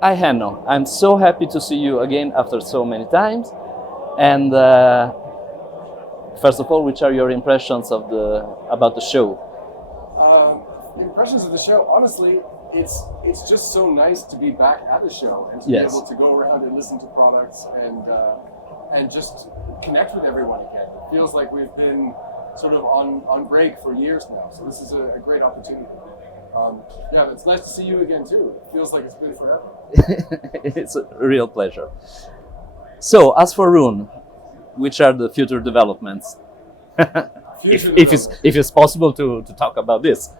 Hi, Hanno. I'm so happy to see you again after so many times. And first of all, which are your impressions of the about the show? Impressions of the show. Honestly, it's just so nice to be back at the show and to be Yes. able to go around and listen to products and just connect with everyone again. It feels like we've been sort of on break for years now, so this is a great opportunity. Yeah, it's nice to see you again too. It feels like it's been forever. It's a real pleasure. So, as for Rune, which are the future developments? Future If it's possible to talk about this.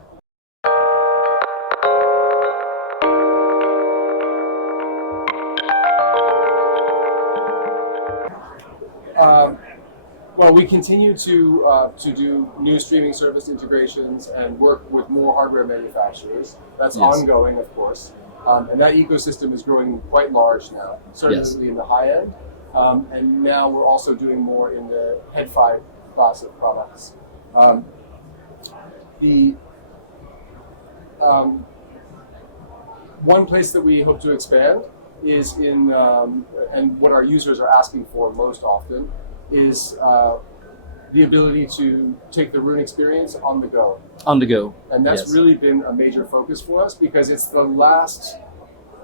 Um, well, we continue to do new streaming service integrations and work with more hardware manufacturers. That's Yes. ongoing, of course, and that ecosystem is growing quite large now. Certainly Yes. in the high end, and now we're also doing more in the Head 5 class of products. Um, the One place that we hope to expand is in, and what our users are asking for most often is the ability to take the Rune experience on the go. On the go. And that's Yes. really been a major focus for us because it's the last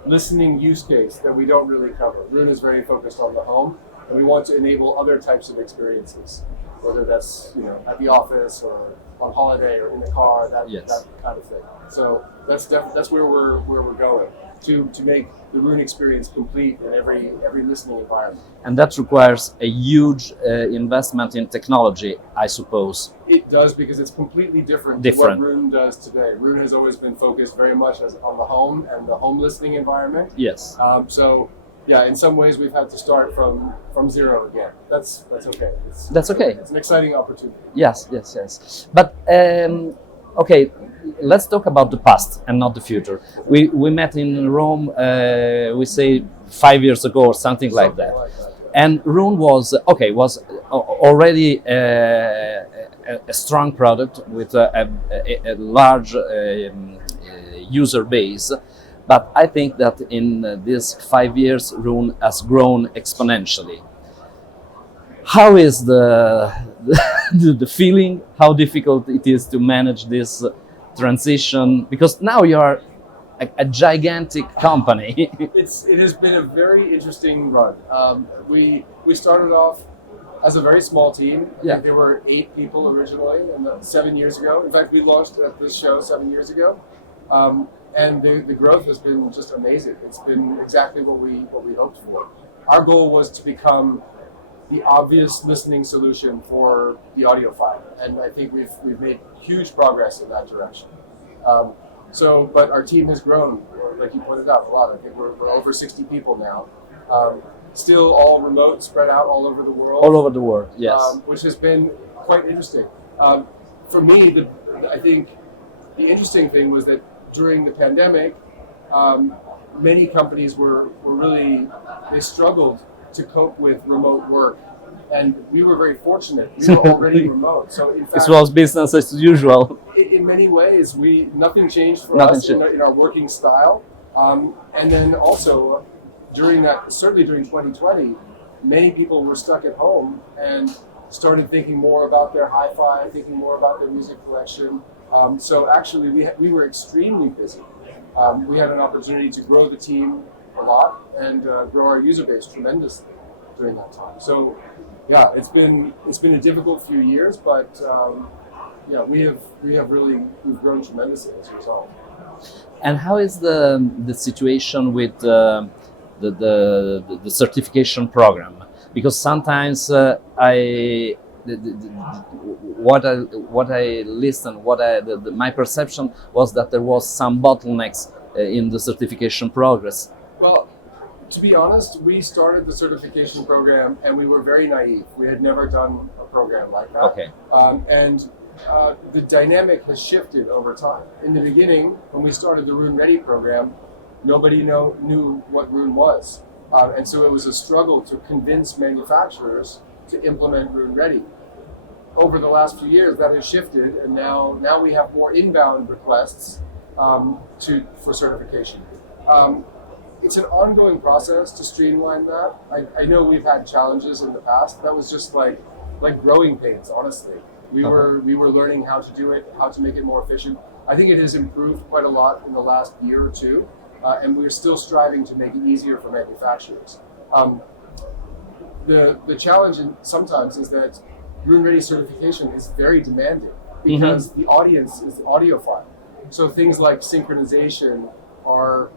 listening use case that we don't really cover. Rune is very focused on the home, and we want to enable other types of experiences, whether that's at the office or on holiday or in the car, that kind of thing. So that's where we're going to make the Rune experience complete in every listening environment. And that requires a huge investment in technology, I suppose. It does because it's completely different to what Rune does today. Rune has always been focused very much on the home and the home listening environment. Yes. So yeah, in some ways we've had to start from zero again. That's okay. That's okay. It's an exciting opportunity. Yes. But okay, let's talk about the past and not the future. We met in Rome. We say 5 years ago or something like that. And Rune was already a strong product with a large user base. But I think that in these 5 years, Rune has grown exponentially. How is the feeling? How difficult it is to manage this transition? Because now you are a gigantic company. It has been a very interesting run. We started off as a very small team. I think there were 8 people originally, and 7 years ago. In fact, we launched at this show 7 years ago. And the growth has been just amazing. It's been exactly what we hoped for. Our goal was to become the obvious listening solution for the audiophile, and I think we've made huge progress in that direction. But our team has grown, like you pointed out, a lot. I think we're over 60 people now. Still all remote, spread out all over the world. All over the world, yes. Which has been quite interesting. For me, I think the interesting thing was that during the pandemic, many companies were really, they struggled to cope with remote work. And we were very fortunate. We were already remote. So in fact, it was business as usual. In many ways, nothing changed for us in our working style. And then also, certainly during 2020, many people were stuck at home and started thinking more about their hi-fi, thinking more about their music collection. So actually, we were extremely busy. We had an opportunity to grow the team a lot and grow our user base tremendously during that time. So, yeah, it's been a difficult few years, but we've grown tremendously as a result. And how is the situation with the certification program? Because sometimes what I listened, my perception was that there was some bottlenecks in the certification progress. Well, to be honest, we started the certification program and we were very naive. We had never done a program like that. Okay. The dynamic has shifted over time. In the beginning, when we started the Rune Ready program, nobody knew what Rune was. And so it was a struggle to convince manufacturers to implement Rune Ready. Over the last few years, that has shifted, and now we have more inbound requests for certification. it's an ongoing process to streamline that. I know we've had challenges in the past. That was just like growing pains, honestly. We were learning how to do it, how to make it more efficient. I think it has improved quite a lot in the last year or two, and we're still striving to make it easier for manufacturers. The challenge sometimes is that Room Ready certification is very demanding because the audience is audiophile. So things like synchronization are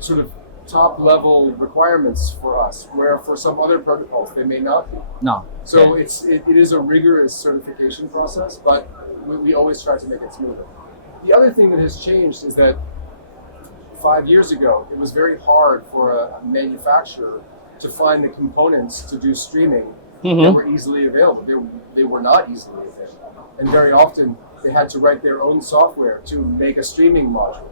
sort of top level requirements for us, where for some other protocols they may not be. No. So it is a rigorous certification process, but we always try to make it smoother. The other thing that has changed is that 5 years ago, it was very hard for a manufacturer to find the components to do streaming that were easily available. They were not easily available. And very often they had to write their own software to make a streaming module.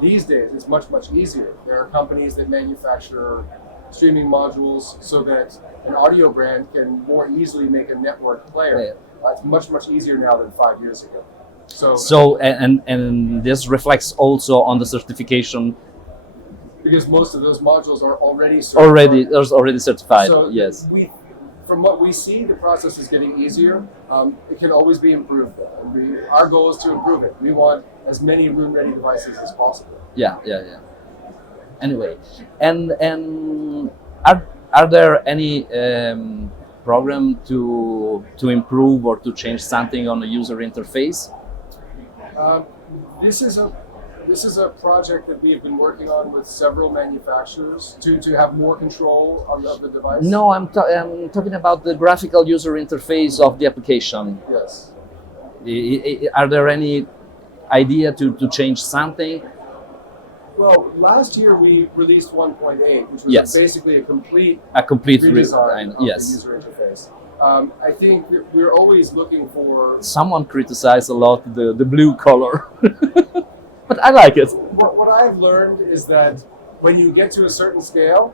These days, it's much, much easier. There are companies that manufacture streaming modules so that an audio brand can more easily make a network player. It's much, much easier now than 5 years ago. So and this reflects also on the certification. Because most of those modules are already certified. Already certified. So yes. From what we see, the process is getting easier. It can always be improved. Our goal is to improve it. We want as many Room Ready devices as possible. Yeah. Anyway, and are there any program to improve or to change something on the user interface? This is a project that we have been working on with several manufacturers to have more control of the device. No, I'm talking about the graphical user interface of the application. Yes. Are there any idea to change something? Well, last year we released 1.8, which was basically a complete redesign of the user interface. I think that we're always looking for... Someone criticized a lot the blue color. But I like it. What I've learned is that when you get to a certain scale,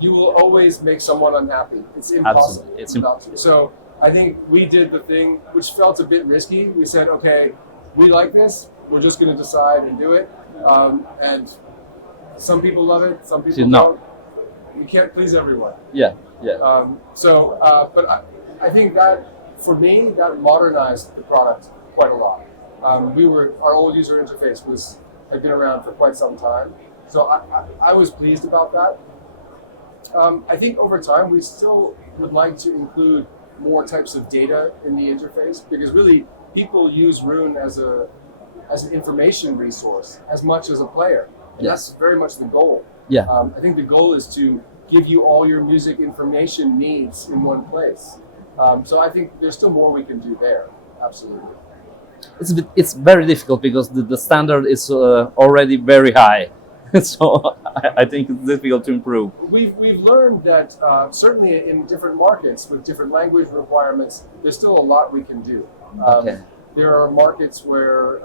you will always make someone unhappy. It's impossible. Absolutely. So I think we did the thing which felt a bit risky. We said, okay, we like this. We're just going to decide and do it. And some people love it. Some people don't. You can't please everyone. But I think that, for me, that modernized the product quite a lot. Our old user interface had been around for quite some time, so I was pleased about that. I think over time we still would like to include more types of data in the interface, because really people use Roon as an information resource as much as a player. And that's very much the goal. I think the goal is to give you all your music information needs in one place. So I think there's still more we can do there. Absolutely. It's very difficult because the standard is already very high, so I think it's difficult to improve. We've learned that certainly in different markets with different language requirements, there's still a lot we can do. There are markets where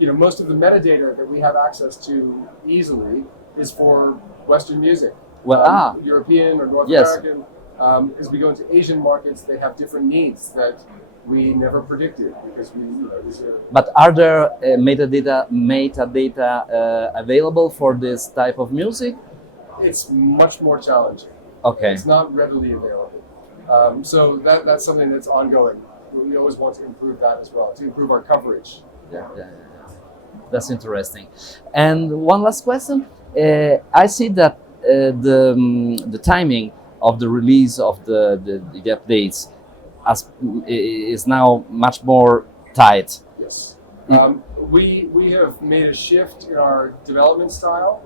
most of the metadata that we have access to easily is for Western music. European or North American. As we go into Asian markets, they have different needs that we never predicted because But are there metadata available for this type of music? It's much more challenging. It's not readily available. So that's something that's ongoing. We always want to improve that as well, to improve our coverage. That's interesting. And one last question. I see that the timing of the release of the updates is now much more tight. Yes. We have made a shift in our development style.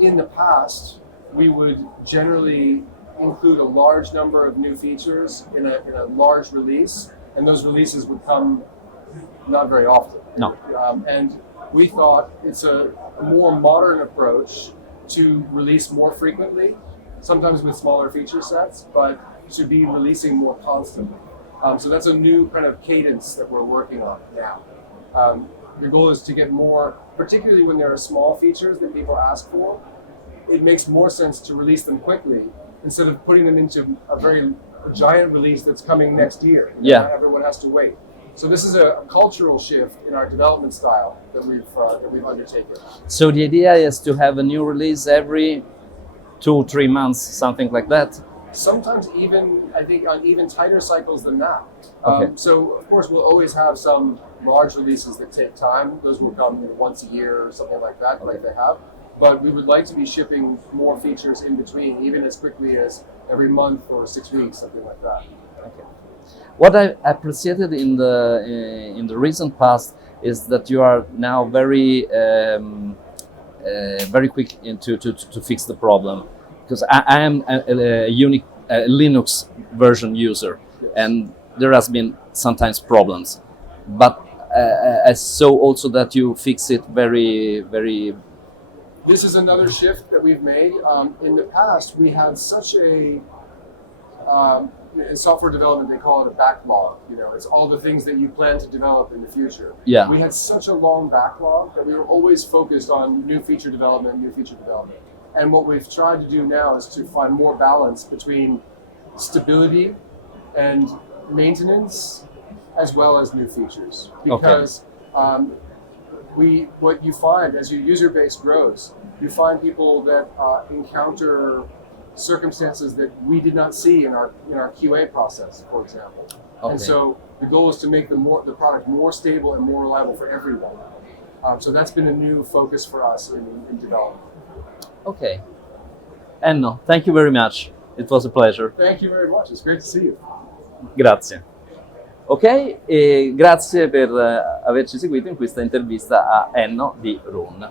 In the past, we would generally include a large number of new features in a large release, and those releases would come not very often. And we thought it's a more modern approach to release more frequently, sometimes with smaller feature sets, but to be releasing more constantly. So that's a new kind of cadence that we're working on now. The goal is to get more, particularly when there are small features that people ask for, it makes more sense to release them quickly instead of putting them into a giant release that's coming next year. Everyone has to wait. So this is a cultural shift in our development style that we've undertaken. So the idea is to have a new release every 2-3 months, something like that. Sometimes even, I think, on even tighter cycles than that. Okay. So of course we'll always have some large releases that take time. Those will come once a year or something like that, like they have. But we would like to be shipping more features in between, even as quickly as every month or 6 weeks, something like that. Okay. What I appreciated in the recent past is that you are now very very quick to fix the problem, because I am a unique Linux version user, and there has been sometimes problems, but I saw also that you fix it very. This is another shift that we've made. In the past, we had such a in software development, they call it a backlog. You know, it's all the things that you plan to develop in the future. Yeah. We had such a long backlog that we were always focused on new feature development. And what we've tried to do now is to find more balance between stability and maintenance, as well as new features. Because what you find as your user base grows, you find people that encounter circumstances that we did not see in our QA process, for example. Okay. And so the goal is to make the product more stable and more reliable for everyone. So that's been a new focus for us in development. Okay. Enno, thank you very much. It was a pleasure. Thank you very much. It's great to see you. Grazie. Ok, e grazie per averci seguito in questa intervista a Enno di Run.